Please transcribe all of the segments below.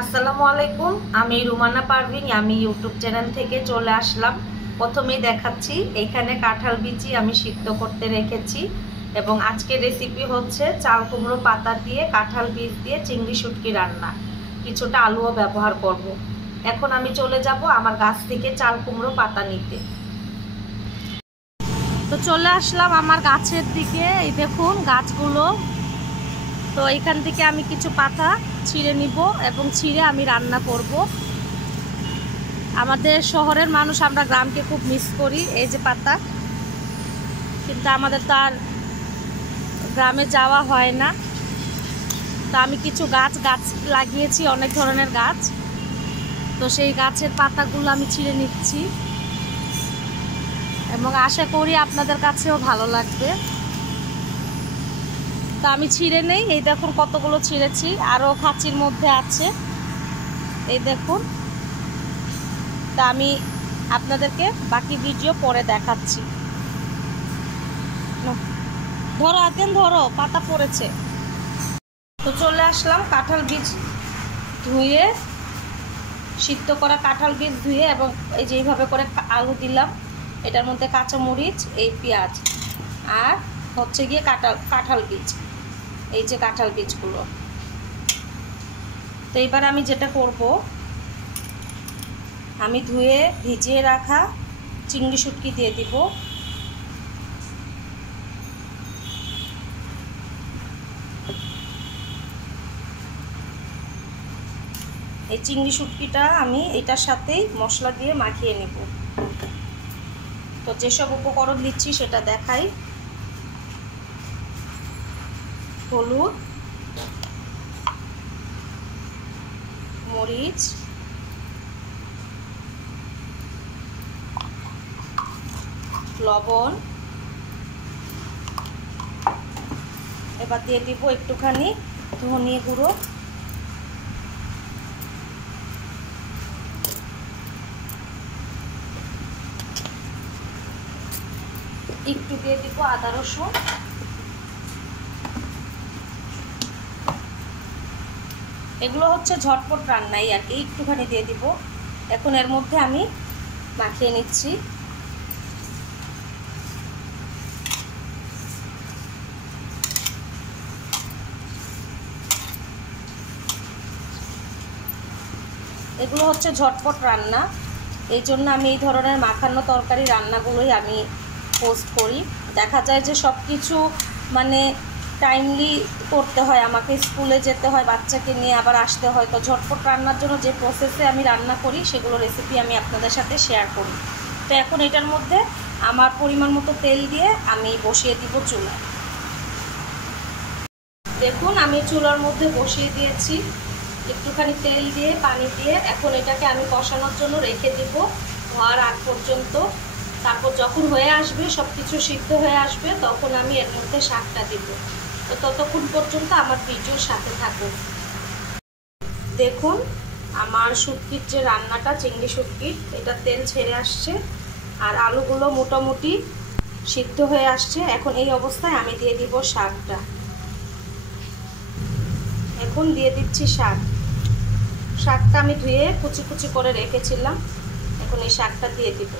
আসসালামু আলাইকুম। আমি রুমানা পারভিন, আমি ইউটিউব চ্যানেল থেকে চলে আসলাম। প্রথমেই দেখাচ্ছি এইখানে কাঁঠাল বিচি আমি সিদ্ধ করতে রেখেছি এবং আজকের রেসিপি হচ্ছে চাল কুমড়ো পাতা দিয়ে কাঁঠাল বীজ দিয়ে চিংড়ি শুটকি রান্না। কিছুটা আলুও ব্যবহার করব। এখন আমি চলে যাব আমার গাছ থেকে চাল কুমড়ো পাতা নিতে। তো চলে আসলাম আমার গাছের দিকে। এই দেখুন গাছগুলো। তো এখান থেকে আমি কিছু পাতা ছিঁড়ে নিব এবং ছিঁড়ে আমি রান্না করব। আমাদের শহরের মানুষ আমরা গ্রামকে খুব মিস করি। এই যে পাতা, কিন্তু আমাদের তো আর গ্রামে যাওয়া হয় না। তো আমি কিছু গাছ লাগিয়েছি, অনেক ধরনের গাছ। তো সেই গাছের পাতাগুলো আমি ছিঁড়ে নিচ্ছি এবং আশা করি আপনাদের কাছেও ভালো লাগবে। তো আমি ছিঁড়ে নেই। এই দেখুন কতগুলো ছিঁড়েছি, আরও খাঁচির মধ্যে আছে। এই দেখুন। তা আমি আপনাদেরকে বাকি ভিডিও পরে দেখাচ্ছি। ধরো আতেন, ধরো, পাতা পড়েছে। তো চলে আসলাম কাঁঠাল বীজ ধুয়ে, সিদ্ধ করা কাঁঠাল বীজ ধুয়ে, এবং এই যে এইভাবে করে আলু দিলাম, এটার মধ্যে কাঁচামরিচ, এই পেঁয়াজ, আর হচ্ছে গিয়ে কাঁঠাল বীজ, এই যে কাঁঠাল বীজগুলো। তো এবার আমি যেটা করব, আমি ধুয়ে ভিজিয়ে রাখা চিংড়ি শুটকি দিয়ে দিব। এই চিংড়ি শুটকিটা আমি এটার সাথেই মশলা দিয়ে মাখিয়ে নেব। তো যেসব উপকরণ দিচ্ছি সেটা দেখাই। হলুদ, মরিচ, লবণ, এবার দিয়ে দিব একটুখানি ধনিয়া গুঁড়ো, একটু দিয়ে দিব আদা রসুন, এগুলো হচ্ছে ঝটপট রান্নাই আর কি, একটুখানি দিয়ে দিব। এখন এর মধ্যে আমি মাখিয়ে নিচ্ছি। এগুলো হচ্ছে ঝটপট রান্না, এই জন্য আমি এই ধরনের মাখানো তরকারি রান্নাগুলোই আমি পোস্ট করি। দেখা যায় যে সব কিছু মানে টাইমলি করতে হয়, আমাকে স্কুলে যেতে হয়, বাচ্চাকে নিয়ে আবার আসতে হয়। তো ঝটপট রান্নার জন্য যে প্রসেসে আমি রান্না করি সেগুলো রেসিপি আমি আপনাদের সাথে শেয়ার করি। তো এখন এটার মধ্যে আমার পরিমাণ মতো তেল দিয়ে আমি বসিয়ে দিব চুলায়। দেখুন আমি চুলার মধ্যে বসিয়ে দিয়েছি একটুখানি তেল দিয়ে, পানি দিয়ে। এখন এটাকে আমি কষানোর জন্য রেখে দিব হওয়ার আগ পর্যন্ত। তারপর যখন হয়ে আসবে, সব কিছু সিদ্ধ হয়ে আসবে, তখন আমি এর মধ্যে শাকটা দিব। তো ততক্ষণ পর্যন্ত আমার ভিডিওর সাথে থাকুন। দেখুন আমার শুটকির যে রান্নাটা, চিংড়ি শুটকির, এটা তেল ছেড়ে আসছে আর আলুগুলো মোটামুটি সিদ্ধ হয়ে আসছে। এখন এই অবস্থায় আমি দিয়ে দিব শাকটা। এখন দিয়ে দিচ্ছি শাকটা আমি ধুয়ে কুচি কুচি করে রেখেছিলাম। এখন এই শাকটা দিয়ে দিব।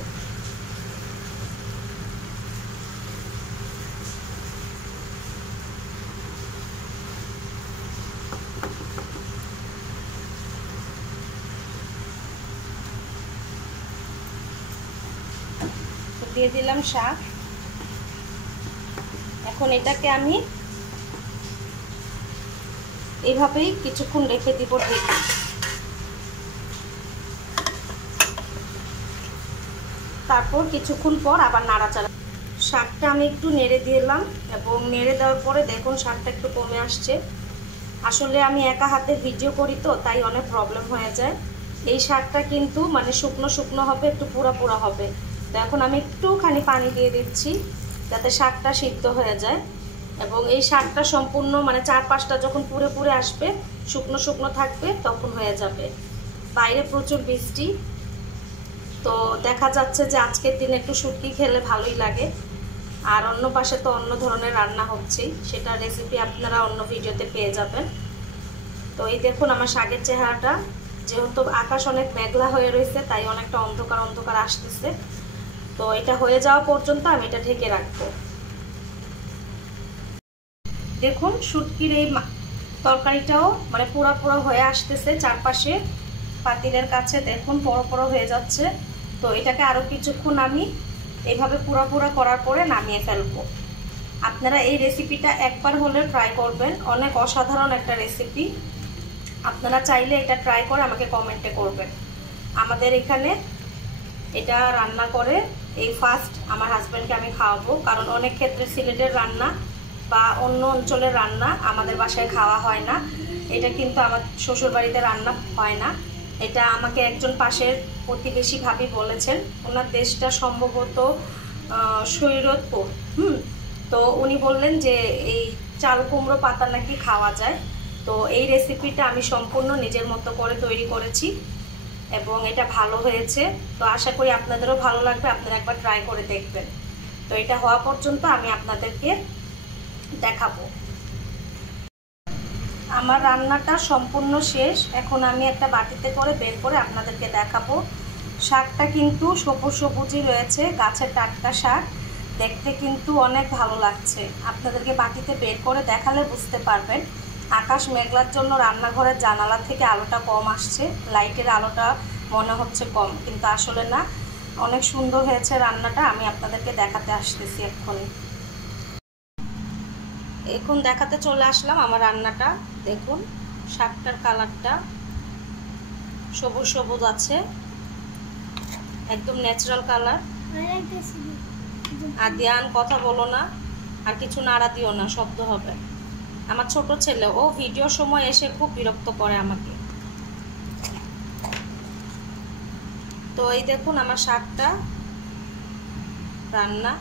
দিয়ে দিলাম শাক। এখন এটাকে আমি এইভাবেই কিছুক্ষণ রেখে দিব ঢেকে। তারপর কিছুক্ষণ পর আবার নাড়াচাড়া। শাকটা আমি একটু নেড়ে দিলাম এবং নেড়ে দেওয়ার পরে দেখুন শাকটা একটু কমে আসছে। আসলে আমি একা হাতে ভিডিও করি, তো তাই অনেক প্রবলেম হয়ে যায়। এই শাকটা কিন্তু মানে শুকনো শুকনো হবে, একটু পুরা পুরা হবে। তো এখন আমি একটুখানি পানি দিয়ে দিচ্ছি যাতে শাকটা সিদ্ধ হয়ে যায়। এবং এই শাকটা সম্পূর্ণ মানে 4-5টা যখন পুড়ে পুড়ে আসবে, শুকনো শুকনো থাকবে, তখন হয়ে যাবে। বাইরে প্রচুর বৃষ্টি, তো দেখা যাচ্ছে যে আজকের দিনে একটু শুটকি খেলে ভালোই লাগে। আর অন্য পাশে তো অন্য ধরনের রান্না হচ্ছেই, সেটা রেসিপি আপনারা অন্য ভিডিওতে পেয়ে যাবেন। তো এই দেখুন আমার শাকের চেহারাটা, যেহেতু আকাশ অনেক মেঘলা হয়ে রয়েছে তাই অনেকটা অন্ধকার অন্ধকার আসতেছে। তো এটা হয়ে যাওয়া পর্যন্ত আমি এটা ঢেকে রাখবো। দেখুন শুটকির এই তরকারিটাও মানে পুরো পুরো হয়ে আসতেছে, চারপাশে পাতিলের কাছে দেখুন পুরো পুরো হয়ে যাচ্ছে। তো এটাকে আরও কিছুক্ষণ আমি এইভাবে পুরো পুরো করার পরে নামিয়ে ফেলবো। আপনারা এই রেসিপিটা একবার হলে ট্রাই করবেন, অনেক অসাধারণ একটা রেসিপি। আপনারা চাইলে এটা ট্রাই করে আমাকে কমেন্টে করবেন। আমাদের এখানে এটা রান্না করে এই ফার্স্ট আমার হাজব্যান্ডকে আমি খাওয়াবো, কারণ অনেক ক্ষেত্রে সিলেটের রান্না বা অন্য অঞ্চলের রান্না আমাদের বাসায় খাওয়া হয় না। এটা কিন্তু আমার শ্বশুরবাড়িতে রান্না হয় না। এটা আমাকে একজন পাশের প্রতিবেশী ভাবি বলেছেন, ওনার দেশটা সম্ভবত শরীয়তপুর। তো উনি বললেন যে এই চাল কুমড়ো পাতা নাকি খাওয়া যায়। তো এই রেসিপিটা আমি সম্পূর্ণ নিজের মতো করে তৈরি করেছি এবং এটা ভালো হয়েছে। তো আশা করি আপনাদেরও ভালো লাগবে, আপনারা একবার ট্রাই করে দেখবেন। তো এটা হওয়া পর্যন্ত আমি আপনাদেরকে দেখাবো। আমার রান্নাটা সম্পূর্ণ শেষ, এখন আমি একটা বাটিতে করে বের করে আপনাদেরকে দেখাবো। শাকটা কিন্তু সবুজ সবুজই রয়েছে, গাছের টাটকা শাক, দেখতে কিন্তু অনেক ভালো লাগছে। আপনাদেরকে বাটিতে বের করে দেখালে বুঝতে পারবেন। আকাশ মেঘলার জন্য রান্নাঘরের জানালা থেকে আলোটা কম আসছে, লাইটের আলোটা মনে হচ্ছে কম, কিন্তু আসলে না, অনেক সুন্দর হয়েছে রান্নাটা। আমি আপনাদেরকে দেখাতে আসতেছি এক্ষুনি। এখন দেখাতে চলে আসলাম আমার রান্নাটা। দেখুন শাকটার কালারটা সবুজ সবুজ আছে, একদম ন্যাচারাল কালার। আদিয়ান কথা বলো না, আর কিছু নাড়া দিও না, শব্দ হবে। আমার ছোট ছেলে, ও ভিডিওর সময় এসে খুব বিরক্ত করে আমাকে। তো এই দেখুন আমার শাকটা রান্না,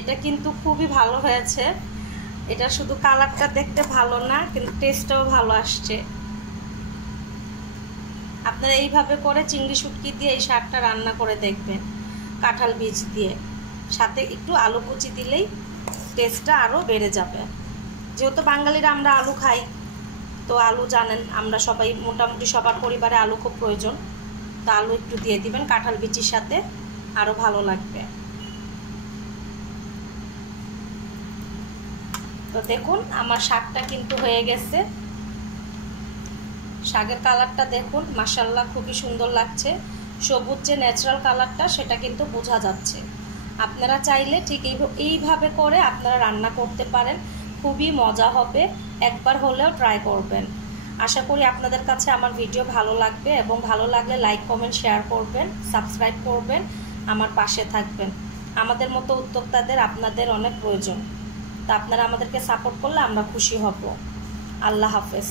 এটা কিন্তু খুবই ভালো হয়েছে। এটা শুধু কালারটা দেখতে ভালো না, কিন্তু টেস্টটাও ভালো আসছে। আপনারা এইভাবে করে চিংড়ি শুটকি দিয়ে এই শাকটা রান্না করে দেখবেন, কাঁঠাল বীজ দিয়ে, সাথে একটু আলু কুচি দিলেই টেস্টটা আরও বেড়ে যাবে। যেহেতু বাঙালিরা আমরা আলু খাই, তো আলু জানেন আমরা সবাই মোটামুটি সবার পরিবারে আলু খুব প্রয়োজন। তো আলু একটু দিয়ে দিবেন কাঁঠাল বিচির সাথে, আরও ভালো লাগবে। তো দেখুন আমার শাকটা কিন্তু হয়ে গেছে। শাকের কালারটা দেখুন মাশাআল্লাহ খুবই সুন্দর লাগছে, সবুজ যে ন্যাচারাল কালারটা সেটা কিন্তু বোঝা যাচ্ছে। আপনারা চাইলে ঠিক এইভাবে করে আপনারা রান্না করতে পারেন, খুবই মজা হবে, একবার হলেও ট্রাই করবেন। আশা করি আপনাদের কাছে আমার ভিডিও ভালো লাগবে, এবং ভালো লাগলে লাইক কমেন্ট শেয়ার করবেন, সাবস্ক্রাইব করবেন, আমার পাশে থাকবেন। আমাদের মতো উদ্যোক্তাদের আপনাদের অনেক প্রয়োজন, তা আপনারা আমাদেরকে সাপোর্ট করলে আমরা খুশি হব। আল্লাহ হাফেজ।